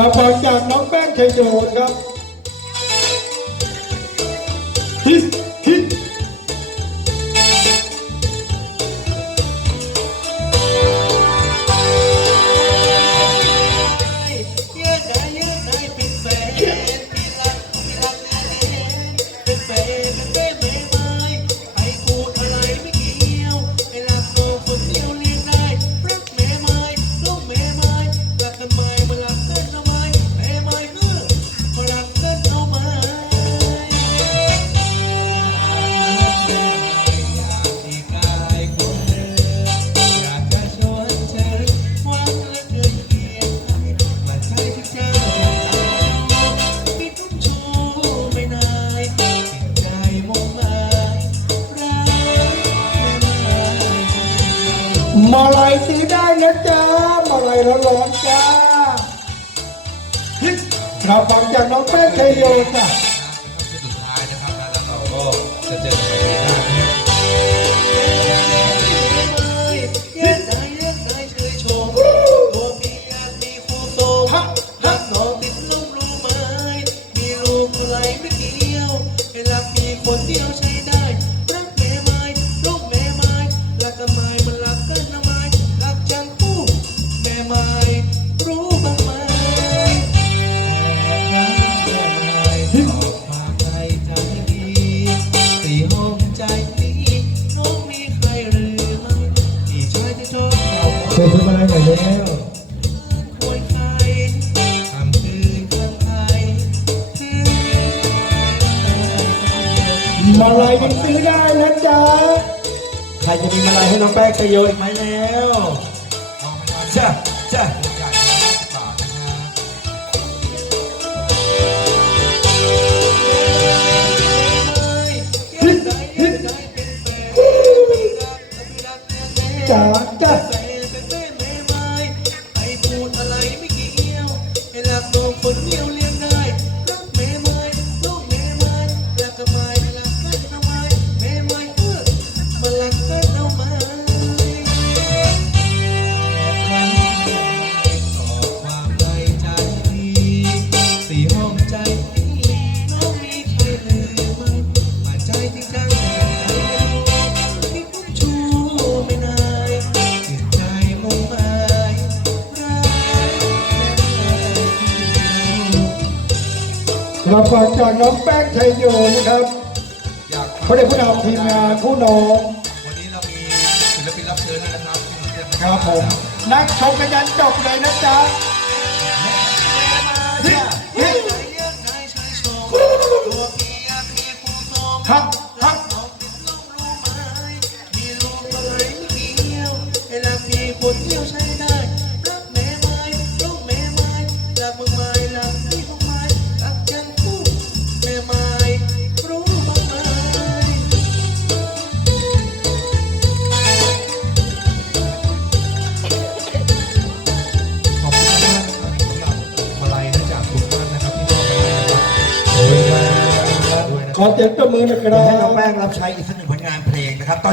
รับฟังจากน้องแป้งชัยโยนครับ มาลายซื้อได้นะจ๊ะมาลายร้อนๆจ้าครับฟังจากน้องแป้งชัยโยจ้ะสุดท้ายนะครับแล้วเราก็จะเจอกันในหน้าคนเดียว ช่วยซื้อมาให้หน่แล้วมาลายยังซื้อได้นะจ๊ะ ใครจะมีมาลายให้น้องแป้งกระโยอีกไหมแล้วจ้ะจ้ะ มาฟังจากน้องแป้งชัยโยนะครับอยากเขาได้ผู้นำทีมงานผู้น้องวันนี้เรามีศิลปินรับเชิญนะครับครับผม นักชมกันยันจบเลยนะจ๊ะฮักฮักคนเดียวใช้ ขอเสียงตบมือนะครัให้น้อบแป้งรับใช้อีกสักหนึ่งผลงานเพลงนะครับตอน